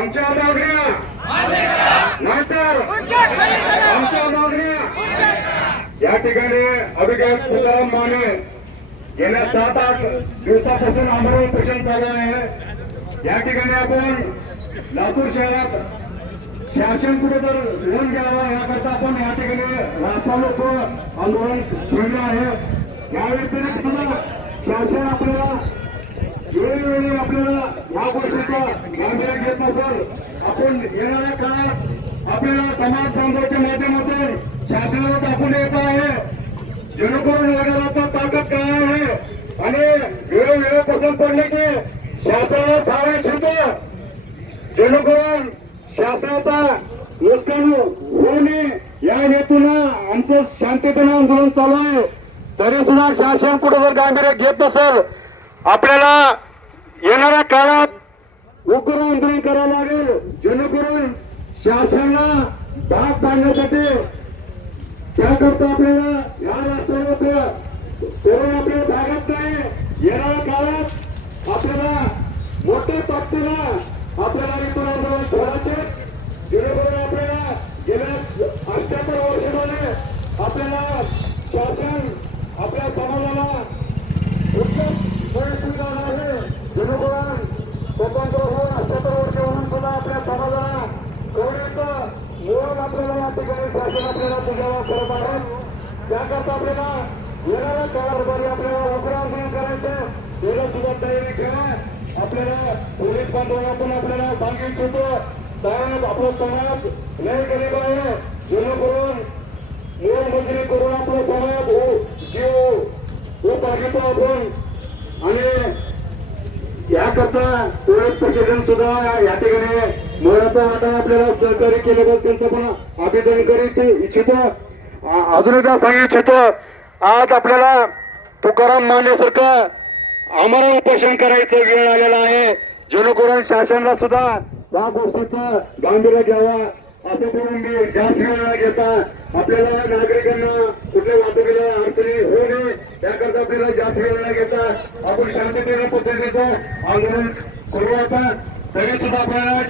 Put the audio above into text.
आमच्या मागण्या नाहीतर आमच्या मागण्या या ठिकाणी अभिज्ञात तुकाराम माने गेल्या 7-8 दिवसापासून आंदोलन उपोषण चालू आहे। या ठिकाणी आपण लातूर शहरात शासन कुठेतर लोन घ्यावं याकरता आपण या ठिकाणी रास्तारोको आंदोलन छेडलं आहे। या व्यतिरिक्त शासन आपल्याला वेळोवेळी आपल्याला या गोष्टीचा गांभीर्य घेत नसेल, आपण येणाऱ्या काळात आपल्याला समाज बांधवाच्या माध्यमातून शासनाला दाखवून द्यायचं आहे जेणेकरून वडिलांचा ताकद काय आहे आणि वेळोवेळी पसंत पडले की शासनाला सावध होतं जेणेकरून शासनाचा नुकसान होऊ नये या हेतूनं आमचं शांततेनं आंदोलन चालू आहे। तरी सुद्धा शासन कुठे जर गांभीर्य घेत नसेल आपल्याला येणाऱ्या काळात उग्र आंदोलन करावं लागेल जेणेकरून शासनाला भाग पाडण्यासाठी त्याकरता आपल्याला या राष्ट्रावर करून आपल्या भागात नाही येणाऱ्या काळात आपल्याला मोठ्या ताकदीनं आपल्याला इथून आंदोलन करायचे जेणेकरून आपल्याला गेल्या 78 वर्षामध्ये आपल्याला शासन आपल्या समाजाला उत्तम सुविधा आहे जेणेकरून स्वतंत्र होऊन 78 वर्ष होऊन सुद्धा आपल्या समाजाला कवडीचं मूळ आपल्याला या ठिकाणी शासन आपल्याला तुझ्यावर करत आहे। त्याकरता आपल्याला येणाऱ्या काळामध्ये आपल्याला उग्र आंदोलन करायचं त्याला सुद्धा तयारी ठेवा। आपल्याला पोलीस बांधवांना आपल्याला सांगितलं होतं साहेब आपला समाज लय गरीब आहे जेणेकरून मूळ मजुरी करून आपला समाज जीव पाहिजे आपण आणि याकरता पोलीस प्रशासन सुद्धा या ठिकाणी मोलाचा वाटा आपल्याला सहकार्य केल्याबद्दल त्यांचं पण अभिनंदन करीत इच्छितो। अजून एकदा सांगू इच्छितो आज आपल्याला तुकाराम माने सारखं आमरण उपोषण करायचं वेळ आलेला आहे जेणेकरून शासनाला सुद्धा या गोष्टीचं गांभीर्य घ्यावा असं करून मी जास्त वेळ न घेता आपल्याला नागरिकांना कुठल्या वाहतुकीला अडचणी होऊ नये त्याकरता आपल्याला जास्त वेळ न घेता आपण शांततेने पद्धतीचं आंदोलन करू आता तरी सुद्धा आपल्याला